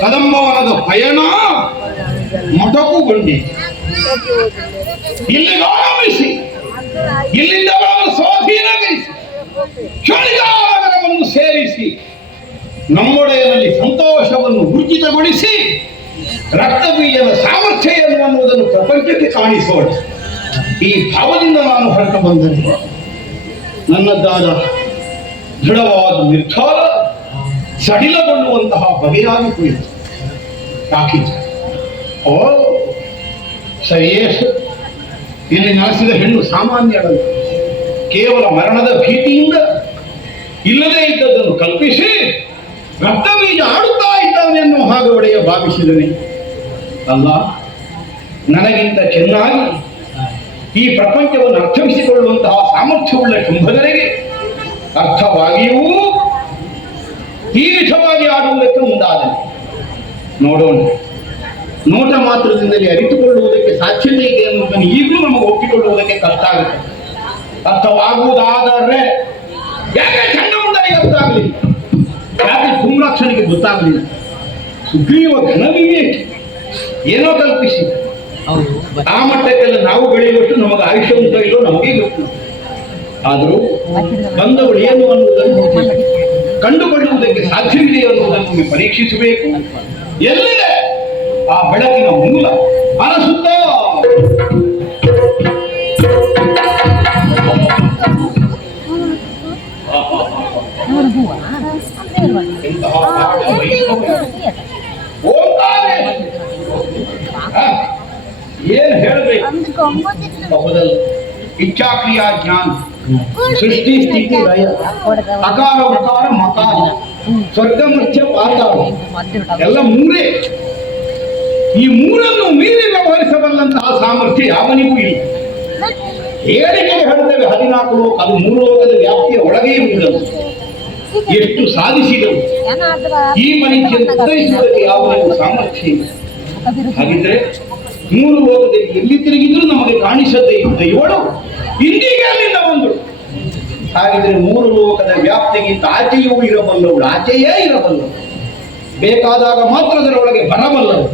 ಕದಂಬವನದ ಪಯಣ ಮೊಟಕುಗೊಂಡಿ ಇಲ್ಲಿಗೆ ಆಗಮಿಸಿ ಇಲ್ಲಿಂದ ಸ್ವಾಧೀನಗೊಳಿಸಿ ಕ್ಷಣಿಕಾನಗರವನ್ನು ಸೇರಿಸಿ ನಮ್ಮೊಡೆಯನಲ್ಲಿ ಸಂತೋಷವನ್ನು ಊರ್ಜಿತಗೊಳಿಸಿ ರಕ್ತಬೀಜದ ಸಾಮರ್ಥ್ಯ ಎನ್ನುವುದನ್ನು ಪ್ರಪಂಚಕ್ಕೆ ಕಾಣಿಸೋಣ. ಈ ಭಾವದಿಂದ ನಾನು ಹೊರಟು ಬಂದರೆ ನನ್ನದಾದ ದೃಢವಾದ ನಿರ್ಧಾರ ಸಡಿಲಗೊಳ್ಳುವಂತಹ ಬಗೆಯಾಗಿ ಕುಳಿತು ಯಾಕಿದೆ. ಓ ಸರಿಯೇ, ಇಲ್ಲಿ ನೆಲೆಸಿದ ಹೆಣ್ಣು ಸಾಮಾನ್ಯರಲ್ಲ. ಕೇವಲ ಮರಣದ ಭೀತಿಯಿಂದ ಇಲ್ಲದೇ ಇದ್ದದ್ದನ್ನು ಕಲ್ಪಿಸಿ ರಕ್ತಬೀಜ ಆಡುತ್ತಾ ಇದ್ದಾನೆ ಎನ್ನುವ ಹಾಗೆ ಒಡೆಯ ಭಾವಿಸಿದನೆ. ಅಲ್ಲ, ನನಗಿಂತ ಚೆನ್ನಾಗಿ ಈ ಪ್ರಪಂಚವನ್ನು ಅರ್ಥವಿಸಿಕೊಳ್ಳುವಂತಹ ಸಾಮರ್ಥ್ಯವುಳ್ಳ ಶುಂಭನರಿಗೆ ಅರ್ಥವಾಗಿಯೂ ಈ ವಿಧವಾಗಿ ಆಡುವುದಕ್ಕೆ ಮುಂದಾದನೆ. ನೋಡೋಣ, ನೋಟ ಮಾತ್ರದಿಂದಲೇ ಅರಿತುಕೊಳ್ಳುವುದಕ್ಕೆ ಸಾಧ್ಯತೆ ಇದೆ ಎನ್ನುವುದನ್ನು ಈಗಲೂ ನಮಗೆ ಒಪ್ಪಿಕೊಳ್ಳುವುದಕ್ಕೆ ಕಷ್ಟ ಆಗುತ್ತೆ. ಅರ್ಥವಾಗುವುದಾದರೆ ಯಾಕೆ ಚಂಡಮುಂಡನಿಗೆ ಗೊತ್ತಾಗಲಿಲ್ಲ, ಯಾಕೆ ಧೂಮ್ರಾಕ್ಷನಿಗೆ ಗೊತ್ತಾಗಲಿಲ್ಲ. ಸುಗ್ರೀವ ಘನವಿವೇಕಿ ಏನೋ ಕಲ್ಪಿಸಿದ. ಆ ಮಟ್ಟಕ್ಕೆಲ್ಲ ನಾವು ಬೆಳೆಯುವಷ್ಟು ನಮಗೆ ಆಯುಷ್ಯ ಉಂಟೋ ಇಲ್ಲೋ ನಮಗೆ ಗೊತ್ತು. ಆದರೂ ಬಂದವಳು ಏನು ಅನ್ನುವುದನ್ನು ಕಂಡುಕೊಳ್ಳುವುದಕ್ಕೆ ಸಾಧ್ಯವಿದೆ ಅನ್ನುವುದನ್ನು ಪರೀಕ್ಷಿಸಬೇಕು. ಎಲ್ಲಿದೆ ಆ ಬೆಳಕಿನ ಮೂಲ? ಅನಸುತ್ತ ಏನು ಹೇಳಬೇಕು? ಹೌದಲ್ಲ, ಇಚ್ಛಾಕ್ರಿಯಾ ಜ್ಞಾನ, ಸೃಷ್ಟಿ ಸ್ಥಿತಿ ಲಯ, ಅಕಾರ ಉಕಾರ ಮಕಾರ, ಸ್ವರ್ಗ ಮಧ್ಯ ಪಾತಾಳ ಎಲ್ಲ ಮೂರೇ. ಈ ಮೂರನ್ನು ಮೀರಿ ವ್ಯವಹರಿಸಬಲ್ಲಂತಹ ಸಾಮರ್ಥ್ಯ ಯಾವನಿಗೂ ಇಲ್ಲ. ಹೇಳಿಕೆಗೆ ಹೇಳ್ತೇವೆ 14 ಲೋಕ, ಅದು 3 ಲೋಕದ ವ್ಯಾಪ್ತಿಯ ಒಳಗೆ ಇರುವುದಲ್ಲ. ಎಷ್ಟು ಸಾಧಿಸಿದವು ಈ ಮನುಷ್ಯನ ಉತ್ತರಿಸುವುದಕ್ಕೆ ಯಾವನಿಗೂ ಸಾಮರ್ಥ್ಯ ಇಲ್ಲ. ಹಾಗಿದ್ರೆ 3 ಲೋಕದಲ್ಲಿ ಎಲ್ಲಿ ತಿರುಗಿದ್ರು ನಮಗೆ ಕಾಣಿಸದೇ ಇದ್ದ ಇವಳು ಇಂದಿಗೆ ಅಲ್ಲಿಂದ ಬಂದಳು. ಹಾಗಿದ್ರೆ 3 ಲೋಕದ ವ್ಯಾಪ್ತಿಗಿಂತ ಆಚೆಯೂ ಇರಬಲ್ಲವಳು, ಆಚೆಯೇ ಇರಬಲ್ಲವಳು, ಬೇಕಾದಾಗ ಮಾತ್ರ ಅದರೊಳಗೆ ಬರಬಲ್ಲವಳು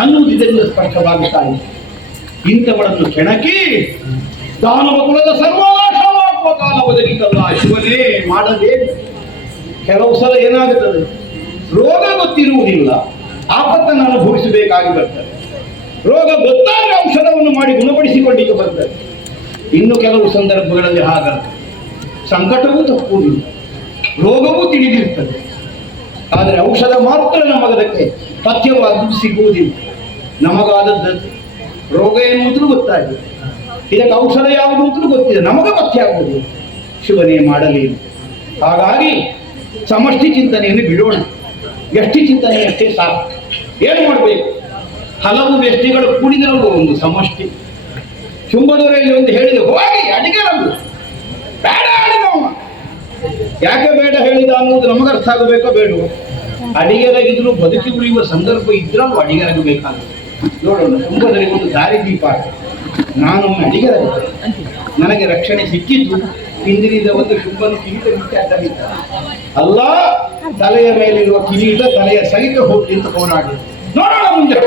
ಅನ್ನುವುದರಿಂದ ಸ್ಪಷ್ಟವಾಗುತ್ತಾ ಇದೆ. ಇಂಥವಳನ್ನು ಕೆಣಕಿ ದಾನವ ಕುಲದ ಸರ್ವನಾಶ ಮಾಡುವ ಕಾಲ ಒದಗಿತಲ್ಲ ಶಿವನೇ, ಮಾಡಲೇ. ಕೆಲವು ಸಲ ಏನಾಗುತ್ತದೆ, ರೋಗ ಗೊತ್ತಿರುವುದಿಲ್ಲ, ಆಪತ್ತನ್ನು ಅನುಭವಿಸಬೇಕಾಗಿ ಬರ್ತದೆ. ರೋಗ ಗೊತ್ತಾದರೆ ಔಷಧವನ್ನು ಮಾಡಿ ಗುಣಪಡಿಸಿಕೊಳ್ಳಿಕ್ಕೆ ಬರ್ತದೆ. ಇನ್ನು ಕೆಲವು ಸಂದರ್ಭಗಳಲ್ಲಿ ಹಾಗಲ್ಲ, ಸಂಕಟವೂ ತಪ್ಪುವುದಿಲ್ಲ, ರೋಗವೂ ತಿಳಿದಿರ್ತದೆ, ಆದರೆ ಔಷಧ ಮಾತ್ರ ನಮಗದಕ್ಕೆ ಪಥ್ಯವಾದದ್ದು ಸಿಗುವುದಿಲ್ಲ. ನಮಗಾದದ್ದು ರೋಗ ಎನ್ನುವುದೂ ಗೊತ್ತಾಗಿದೆ, ಇದಕ್ಕೆ ಔಷಧ ಯಾವುದು ಅಂತಲೂ ಗೊತ್ತಿದೆ, ನಮಗೆ ಪಥ್ಯ ಆಗುವುದಿಲ್ಲ. ಶಿವನೇ ಮಾಡಲಿ. ಹಾಗಾಗಿ ಸಮಷ್ಟಿ ಚಿಂತನೆಯನ್ನು ಬಿಡೋಣ. ವ್ಯಷ್ಟಿ ಚಿಂತನೆ ಅಷ್ಟೇ ಸಾಕು. ಏನು ಮಾಡಬೇಕು? ಹಲವು ವ್ಯಷ್ಟಿಗಳು ಕೂಡಿದರೂ ಒಂದು ಸಮಷ್ಟಿ. ಶುಂಭದವರಲ್ಲಿ ಒಂದು ಹೇಳಿದೆ, ಹೋಗಿ ಅಡಿಗೆ ನಮ್ದು ಬೇಡ ಅಡಿದವ. ಯಾಕೆ ಬೇಡ ಹೇಳಿದ ಅನ್ನೋದು ನಮಗೆ ಅರ್ಥ ಆಗಬೇಕೋ ಬೇಡವೋ? ಅಡಿಗೆರಾಗಿದ್ರು ಬದುಕಿ ಉಳಿಯುವ ಸಂದರ್ಭ ಇದ್ರೂ ಅಡಿಗೆರಾಗಬೇಕಾಗುತ್ತೆ. ನೋಡೋಣ, ಶುಂಭದವರಿಗೆ ಒಂದು ದಾರಿದೀಪ. ನಾನು ಅಡಿಗೆರಾಗಿದ್ದೆ, ನನಗೆ ರಕ್ಷಣೆ ಸಿಕ್ಕಿದ್ದು ಹಿಂದಿನಿಂದ ಒಂದು ಶುಂಭನು ಕಿರೀಟ ಬಿಟ್ಟ ಅಲ್ಲ, ತಲೆಯ ಮೇಲಿರುವ ಕಿರೀಟ ತಲೆಯ ಸಹಿತ ಹೋಗಿ ಅಂತ ಹೋರಾಡಿ. ನೋಡೋಣ ಮುಂದೆ.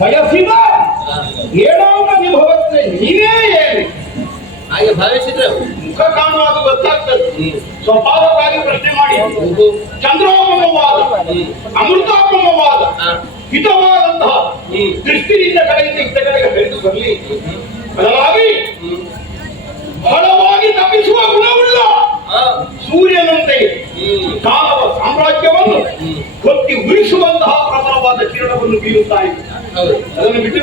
ಬಯಸಿದ ಏನಾವಧಿ ಭವತ್ತೆ ನೀವೇ ಹೇಳಿ. ಹಾಗೆ ಭಾವಿಸಿದ್ರೆ ಮುಖ ಕಾಣುವಾಗ ಗೊತ್ತಾಗ್ತದೆ. ಸ್ವಭಾವಕ್ಕಾಗಿ ಪ್ರಶ್ನೆ ಮಾಡಿ ಚಂದ್ರೋಪಮವಾದ ಅಮೃತೋಪಮವಾದ ಹಿತವಾದಂತಹ ದೃಷ್ಟಿಯಿಂದ ಕಡೆಯಿಂದ ಇದ್ದ ಕಡೆಗೆ ಬೆಳೆದು ಬರಲಿ. ಬದಲಾಗಿ ಬಹಳವಾಗಿ ತಪ್ಪಿಸುವ ಗುಣವುಳ್ಳ ಸೂರ್ಯನಂತೆ ದಾನವ ಸಾಮ್ರಾಜ್ಯವನ್ನು ಕೊತ್ತಿ ಉಳಿಸುವಂತಹ ಪ್ರಬಲವಾದ ಕಿರಣವನ್ನು ಬೀರುತ್ತಾ ಇದೆ. ಅದನ್ನು ಬಿಟ್ಟು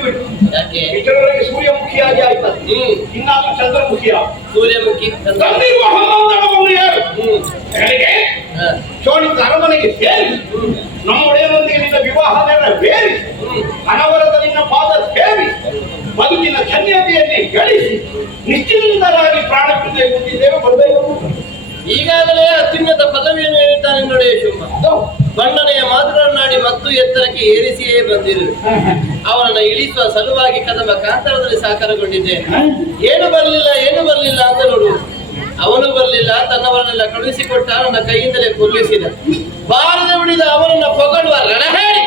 ಇಷ್ಟರವರೆಗೆ ಸೂರ್ಯಮುಖಿಯಾಗಿ ಆಯ್ತದೆ, ಇನ್ನಾದ್ರೂ ಚಂದ್ರಮುಖಿಯ ಸೂರ್ಯಮುಖಿ ತಂದಿರುವ ಹನ್ನೊಂದಣವನ್ನು ಯಾರು ಶೋಣಿತ ಅರಮನೆಗೆ ಸೇರಿಸಿ ನಮ್ಮ ಒಡೆಯರೊಂದಿಗೆ ನಿನ್ನ ವಿವಾಹದ ಬೇರಿಸಿ ಅನವರತ ನಿನ್ನ ಪಾದ ಸೇರಿಸಿ ಬದುಕಿನ ಧನ್ಯತೆಯನ್ನೇ ಗಳಿಸಿ ನಿಶ್ಚಿಂತರಾಗಿ ಪ್ರಾಣಕ್ಕೆ ಕೂತಿದ್ದೇವೆ. ಬರಬೇಕು. ಈಗಾಗಲೇ ಅತ್ಯುನ್ನತ ಪದವಿಯನ್ನು ಏರಿದ್ದಾನೆ ನೋಡೆಯ ಶುಂಭ. ಬಣ್ಣನೆಯ ಮಾತುಗಳನ್ನಾಡಿ ಮತ್ತು ಎತ್ತರಕ್ಕೆ ಏರಿಸಿಯೇ ಬಂದಿರು. ಅವನನ್ನು ಇಳಿಸುವ ಸಲುವಾಗಿ ಕದಮ ಕಾಂತರದಲ್ಲಿ ಸಾಕಾರಗೊಂಡಿದ್ದೇನೆ. ಏನು ಬರಲಿಲ್ಲ ಅಂತ ನೋಡು. ಅವನು ಬರಲಿಲ್ಲ, ತನ್ನವರನ್ನೆಲ್ಲ ಕಳುಹಿಸಿಕೊಟ್ಟ, ನನ್ನ ಕೈಯಿಂದಲೇ ಕೊಲ್ಲಿಸಿದ. ಬಾರದೆ ಉಳಿದ ಅವನನ್ನ ಪೊಗಳುವ ರಣಹೇಳಿ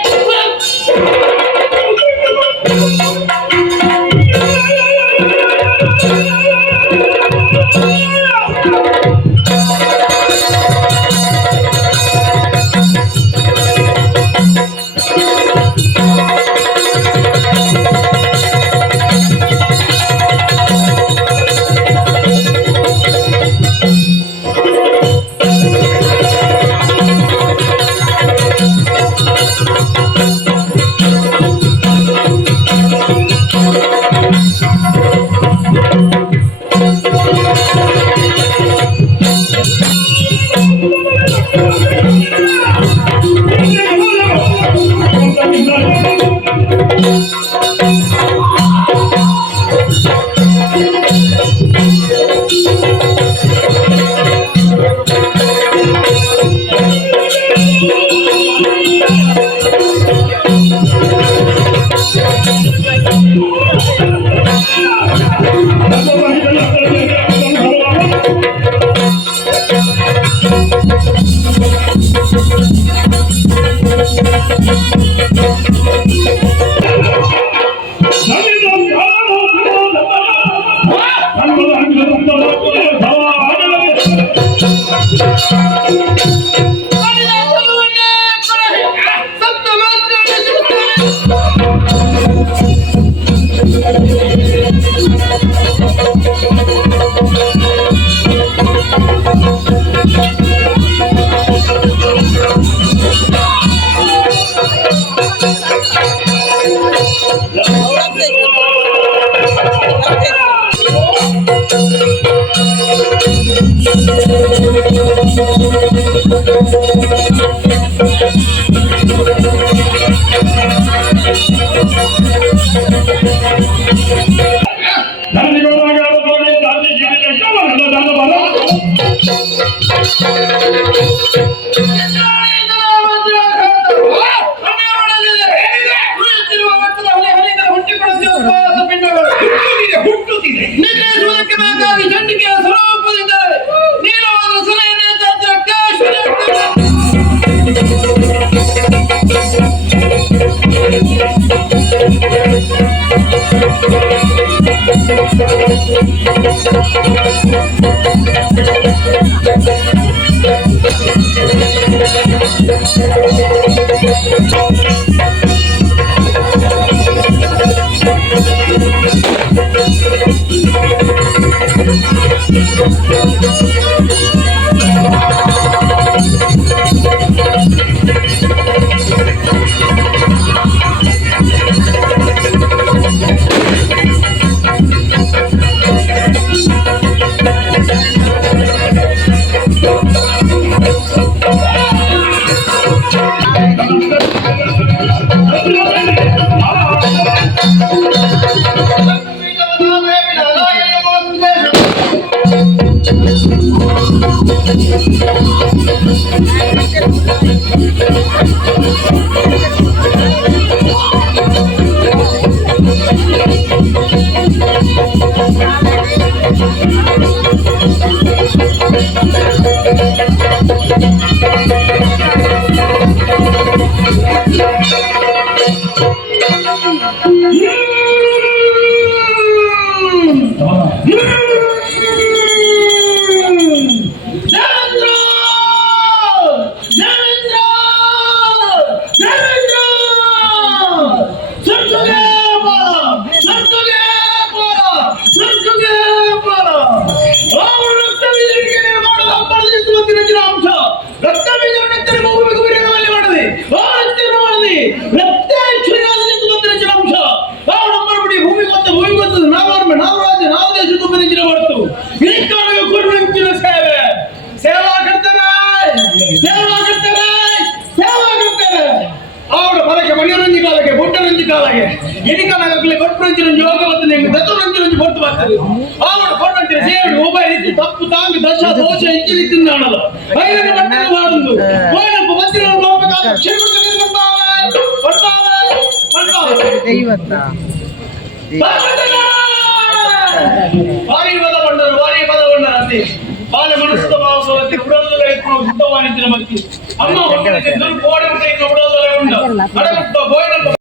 తప్పు తాంగి దశ దోష ఇంటి తిన్నాడు ఐదు బట్టలు వాడుందు పోయినప్పు వచ్చిన లోపల చెరుకు వారి పద ఉండరు అంతే వాళ్ళ మనసుతో బాగుంది ఉడల్లో ఎక్కువ శుద్ధవాణించిన మధ్య అమ్మ పోవడం ఉండవు